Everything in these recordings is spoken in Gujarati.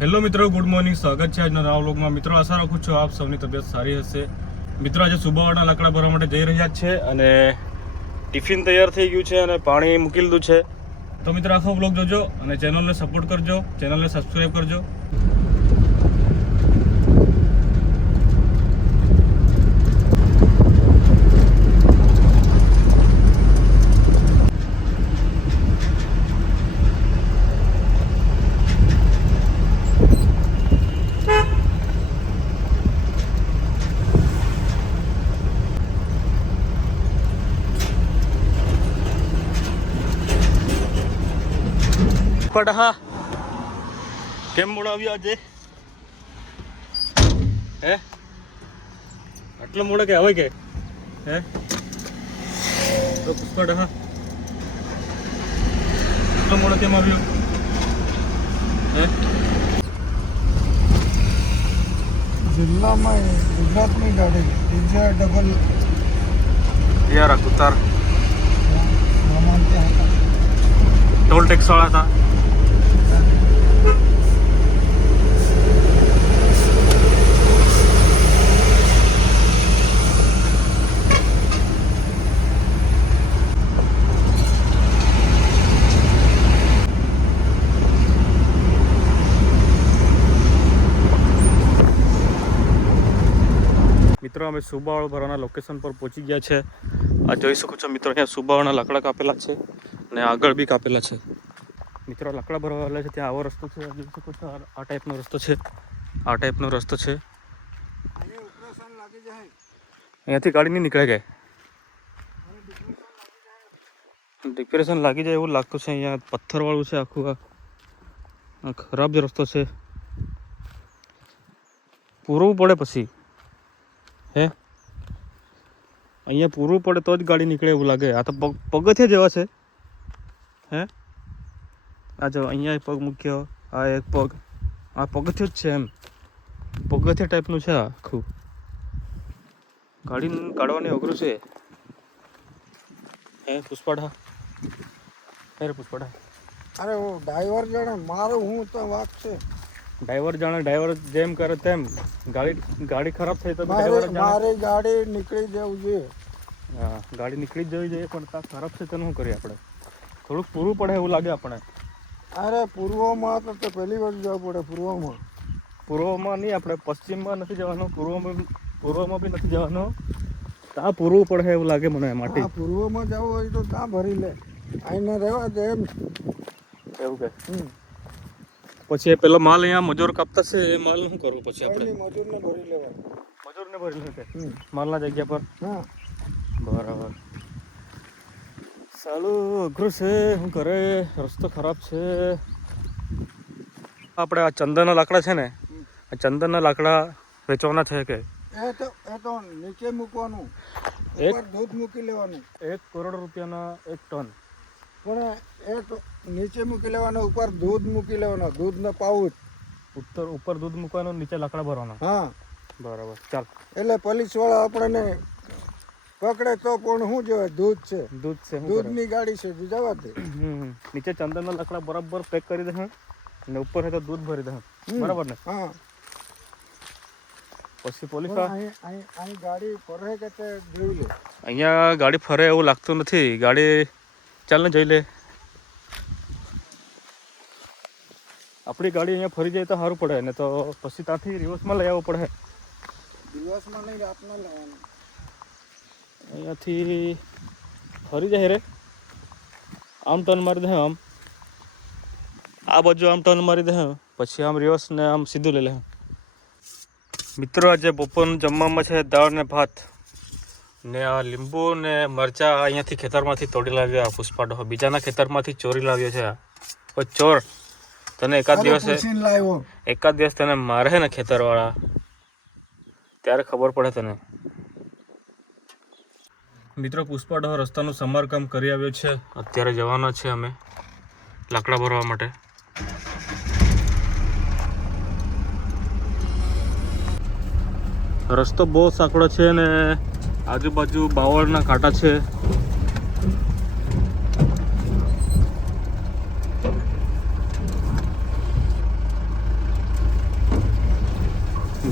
હેલો મિત્રો, ગુડ મોર્નિંગ. સ્વાગત છે આજના નવા વ્લોગમાં. મિત્રો, આશા રાખું છું આપ સૌની તબિયત સારી હશે. મિત્રો, આજે સુબાવાડા લાકડા ભરવા માટે જઈ રહ્યા છે અને ટિફિન તૈયાર થઈ ગયું છે અને પાણી મૂકી લીધું છે. તો મિત્રો, આખો બ્લોગ જોજો અને ચેનલને સપોર્ટ કરજો. ચેનલને સબસ્ક્રાઈબ કરજો. પણ હા. કેમ મોડો આજે? હે? આટલો મોડો કે આવે કે? હે? તો પુષ્પડ હા. આટલો મોડો કેમ આવ્યો? હે? જિલ્લામાં ગુજરાતની ગાડી બીજા ડબલ. યાર કુતાર. ટોલ ટેક્સ વાળા હતા. મિત્રો, અમે સુબાવાળો લોકેશન પર પહોંચી ગયા છે. આ જોઈ શકો છો મિત્રો, અહીંયા સુબાવાળાના લાકડા કાપેલા છે અને આગળ બી કાપેલા છે. મિત્રો, લાકડા ભરવા વાળા છે, ત્યાં આવો રસ્તો છે. જોઈ શકો છો, આ ટાઈપનો રસ્તો છે. આ ટાઈપનો રસ્તો છે. અહીંયાથી ગાડી નહીં નીકળે કે? ડિપ્રેશન લાગી જાય એવું લાગતું છે અહીંયા. પથ્થરવાળું છે આખું આ ખરાબ જ રસ્તો છે. પૂરવું પડે પછી. હે? અહીંયા પૂરું પડે તો જ ગાડી નીકળે એવું લાગે. આ તો પગ, પગથિયા જેવા છે. હે? આ જો, અહીંયા પગ મૂક્યો. આ એક પગ. આ પગથિયું જ છે એમ. પગથિયા ટાઈપનું છે આખું. ગાડી કાઢવાની અઘરું છે. હે, પુષ્પાડા? હે પુષ્પાઢા અરે ડ્રાઈવર જાણે, મારું હું તો વાત છે. ડ્રાઈવર જાણે ડ્રાઈવર જેમ કરે તેમ ગાડી ગાડી ખરાબ થઈ તો મારે ડ્રાઈવર જાણે મારી ગાડી નીકળી જવું જોઈએ. હા ગાડી નીકળી જ જવી જોઈએ પણ ત્યાં ખરાબ છે તેનું શું કરીએ આપણે? થોડુંક પૂરું પડે એવું લાગે આપણે અરે પૂર્વમાં તો તે પહેલી વાર જવું પડે પૂર્વમાં. પૂર્વમાં નહીં આપણે પશ્ચિમમાં નથી જવાનું પૂર્વમાં પૂર્વમાં બી નથી જવાનું. ત્યાં પૂરવું પડે એવું લાગે મને એ માટે. પૂર્વમાં જવું હોય તો ત્યાં ભરી લે. આઈને રહેવા દે એમ. એવું કે? હમ. પછી એ પેલો માલ અહીંયા મજૂર કાપતા છે એ માલ શું કરવું પછી આપણે? મજૂરને ભરી લેવાય મજૂરને ભરી લે માલના જગ્યા પર? હા. બરાબર. સાલું અઘરું છે. શું કરે? રસ્તો ખરાબ છે. આપણે આ ચંદનના લાકડા છે ને આ ચંદનના લાકડા વેચવાના છે કે? એ તો એ તો નીચે મૂકવાનું. એક- ઉપર દૂધ મૂકી લેવાનું. એક કરોડ રૂપિયાના એક ટન. પણ એ તો નીચે મૂકી લેવાનો ઉપર દૂધ મૂકી લેવાનો દૂધનો પાઉચ. ઉત્તર ઉપર દૂધ મૂકવાનો નીચે લકડા ભરવાનો. હા. બરાબર ચાલ. એટલે પોલીસવાળા આપણને પકડે તો પણ શું જોવે દૂધ છે. દૂધ છે દૂધની ગાડી છે બીજા જવા દે. નીચે ચંદનના લકડા બરાબર પેક કરી દે ને ઉપર હે તો દૂધ ભરી દે બરાબર ને? હા. પછી પોલીસ ગાડી ફરે કે તે જોઈ લે? અહીંયા ગાડી ફરે એવું લાગતું નથી. ગાડી ચાલ ને જોઈ લે. આપણી ગાડી અહીંયા ફરી જાય તો સારું પડે ને તો પછી ત્યાંથી રિવર્સમાં લઈ આવવું પડે. દિવસમાં નહીં રાતમાં લેવાનું અહીંયાથી ફરી જાય રે. આમ ટર્ન મારી દે આમ. આ બાજુ આમ ટર્ન મારી દે પછી આમ રિવર્સ ને આમ સીધું લઈ લે. મિત્રો આજે બપોરનું જમવામાં છે દાળ ને ભાત. ને આ લીંબુ ને મરચા અહીંયાથી ખેતરમાંથી તોડી લાવ્યા પુષ્પાડો બીજાના ખેતરમાંથી ચોરી લાવ્યો છે આ. ચોર. તને એકાદ દિવસે એકાદ દિવસ તને મારે ને ખેતરવાળા? ત્યારે ખબર પડે તને. મિત્રો પુષ્પાડો રસ્તાનું સમારકામ કરી આવ્યો છે. અત્યારે જવાના છે અમે લાકડા ભરવા માટે. રસ્તો બહુ સાંકડો છે ને આજુબાજુ બાવળના કાંટા છે.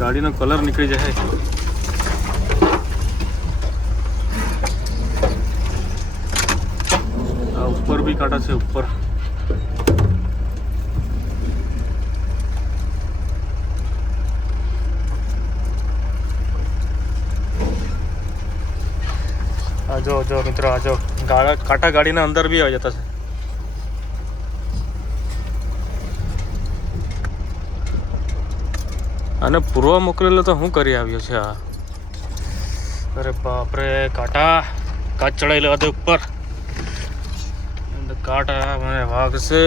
ગાડીનો કલર નીકળી જાય. આ ઉપર બી કાંટા છે ઉપર. જો જો, મિત્રો, આ જો કાંટા ગાડીના અંદર બી આવી જતા છે. અને પૂર્વ મોકલેલો તો હું કરી આવ્યો છે આ. અરે બાપરે, કાંટા, કાચ ચડાવી લેવા દે ઉપર. કાંટા મને વાગશે.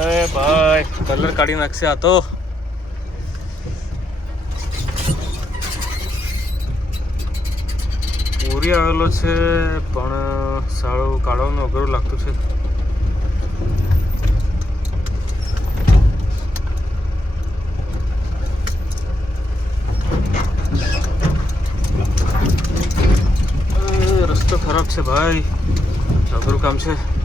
એ ભાઈ, કલર કાઢી નાખશે આ તો. પૂરી આવેલો છે, પણ સારું કાઢવાનું અઘરું લાગતું છે. રસ્તો ખરાબ છે ભાઈ. અઘરું કામ છે.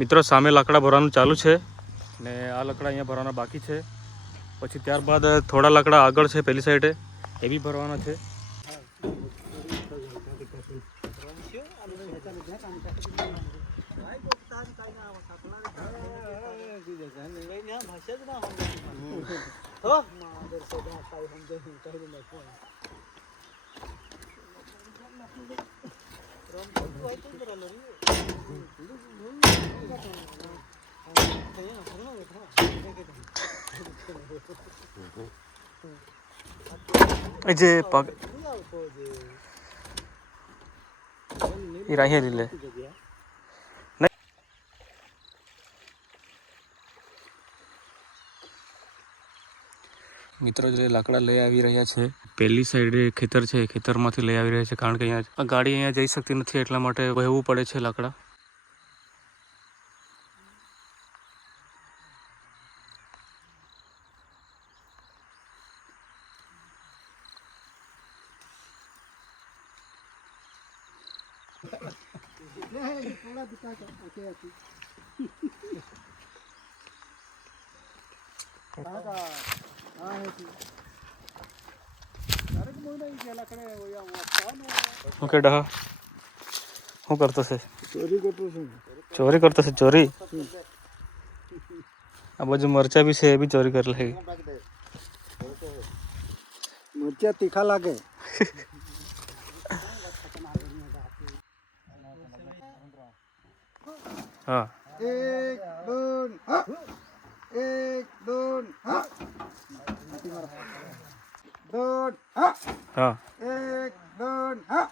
મિત્રો, સામે લાકડા ભરવાનું ચાલુ છે ને આ લાકડા અહીંયા ભરવાના બાકી છે. પછી ત્યારબાદ થોડા લાકડા આગળ છે પેલી સાઈડે. એ બી ભરવાના છે. એ જે Oh, mother, so that's how I'm doing. Tell me my phone. 이제 박 이라헬 일래 મિત્રો જે લાકડા લઈ આવી રહ્યા છે. પહેલી સાઈડે ખેતર છે, ખેતરમાંથી લઈ આવી રહ્યા છે કારણ કે અહીંયા ગાડી અહીંયા જઈ શકતી નથી એટલા માટે વહેવું પડે છે લાકડા. चोरी करता से चोरी। अब जो मर्चा भी से भी चोरी कर लगे। मर्चा तीखा लागे। हाँ। एक दोन हाँ। एक दोन हाँ। दोन હા હા એક दोन હા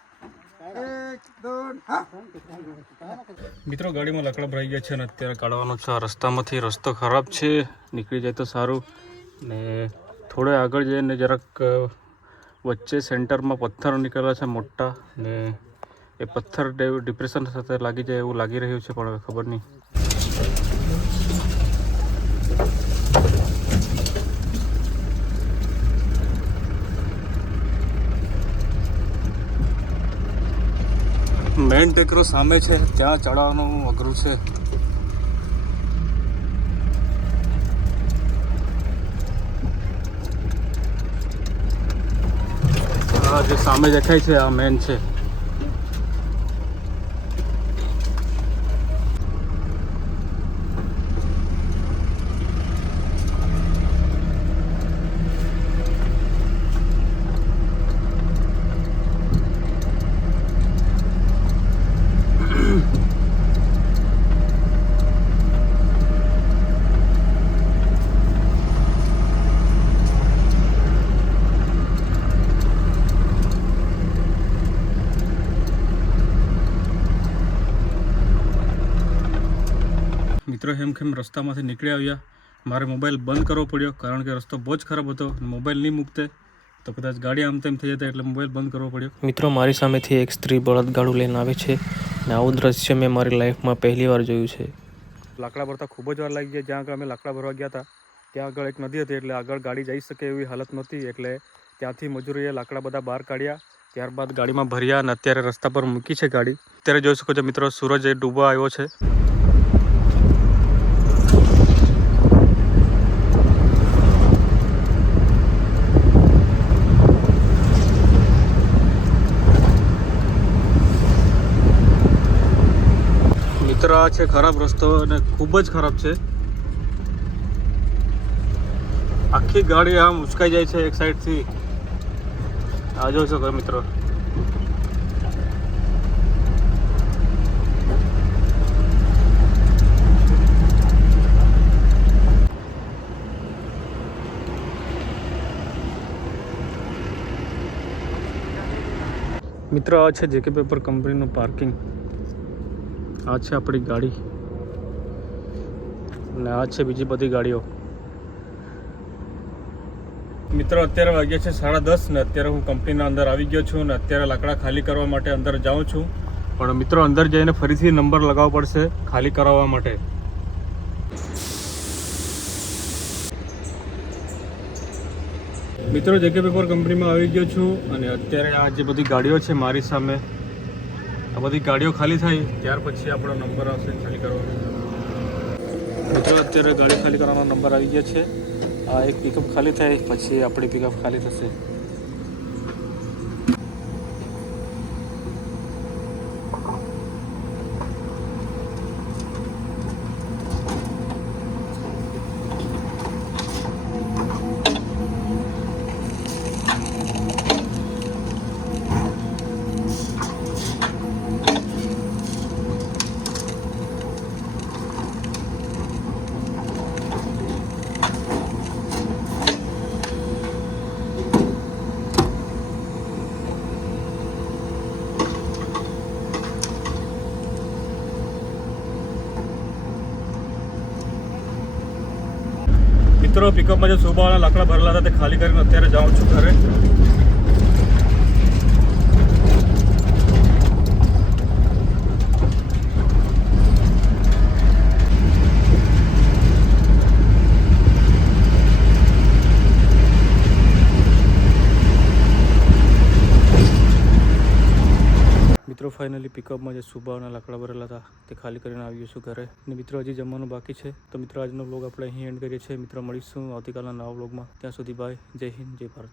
એક दोन હા મિત્રો ગાડીમાં લાકડા ભરાઈ ગયા છે અને અત્યારે કાઢવાનો છે આ રસ્તામાંથી રસ્તો ખરાબ છે નીકળી જાય તો સારું ને થોડે આગળ જઈને જરાક અ, વચ્ચે સેન્ટરમાં પથ્થર નીકળેલા છે મોટા ને એ પથ્થર ડિ- ડિપ્રેશન સાથે લાગી જાય એવું લાગી રહ્યું છે પણ હવે ખબર નહીં મેઇન ટેકરો સામે છે, ત્યાં ચડાવવાનું અઘરું છે. જે સામે દેખાય છે, આ મેન છે. રસ્તામાંથી નીકળી આવ્યા. મારે મોબાઈલ બંધ કરવો પડ્યો કારણ કે રસ્તો બહુ જ ખરાબ હતો મોબાઈલ નહીં મૂકતે. તો કદાચ ગાડી આમ તેમ થઈ જતા એટલે મોબાઈલ બંધ કરવો પડ્યો. મિત્રો મારી સામેથી એક સ્ત્રી બળદગાડું લઈને આવે છે અને આવું દ્રશ્ય મેં મારી લાઈફમાં પહેલી વાર જોયું છે. લાકડા ભરતા ખૂબ જ વાર લાગી ગયા. જ્યાં આગળ અમે લાકડા ભરવા ગયા હતા ત્યાં આગળ એક નદી હતી એટલે આગળ ગાડી જઈ શકે એવી હાલત નહોતી. એટલે ત્યાંથી મજૂરીએ લાકડા બધા બહાર કાઢ્યા. ત્યારબાદ ગાડીમાં ભર્યા અને અત્યારે રસ્તા પર મૂકી છે ગાડી. અત્યારે જોઈ શકો છો મિત્રો સૂરજ એ ડૂબવા આવ્યો છે મિત્ર આ છે ખરાબ રસ્તો અને ખૂબ જ ખરાબ છે. આખી ગાડી આમ ઉચકાઈ જાય છે એક સાઈડથી. આ જોઈ શકો મિત્રો. મિત્રો, આ છે જેકે પેપર કંપનીનું પાર્કિંગ. આ છે આપણી ગાડી. અને આ છે બીજી બધી ગાડીઓ. મિત્રો, અત્યારે વાગ્યા છે સાડા દસ ને અત્યારે હું કંપનીના અંદર આવી ગયો છું ને અત્યારે લાકડા ખાલી કરવા માટે અંદર જાઉં છું. પણ મિત્રો, અંદર જઈને ફરીથી નંબર લગાવવો પડશે ખાલી કરાવવા માટે. મિત્રો જેકે પેપર કંપનીમાં આવી ગયો છું અને અત્યારે આ જે બધી ગાડીઓ છે મારી સામે આ બધી ગાડીઓ ખાલી થાય? ત્યાર પછી આપણો નંબર આવશે ખાલી કરવાનો. મિત્રો, અત્યારે ગાડી ખાલી કરવાનો નંબર આવી ગયા છે. આ એક પિકઅપ ખાલી થાય, પછી આપણી પિકઅપ ખાલી થશે. મિત્રો પિકઅપમાં જે સુબાવાળા લાકડા ભરેલા હતા તે ખાલી કરીને અત્યારે જાઉં છું ઘરે મિત્રો ફાઇનલી પિકઅપમાં જે સુબાના લાકડા ભરેલા હતા, તે ખાલી કરીને આવ્યો છું ઘરે. અને મિત્રો, હજી જમવાનું બાકી છે. તો મિત્રો, આજનો બ્લોગ આપણે અહીં એન્ડ કરીએ છીએ. મિત્રો, મળીશું આવતીકાલના નવા બ્લોગમાં ત્યાં સુધી બાય જય હિન્દ, જય ભારત.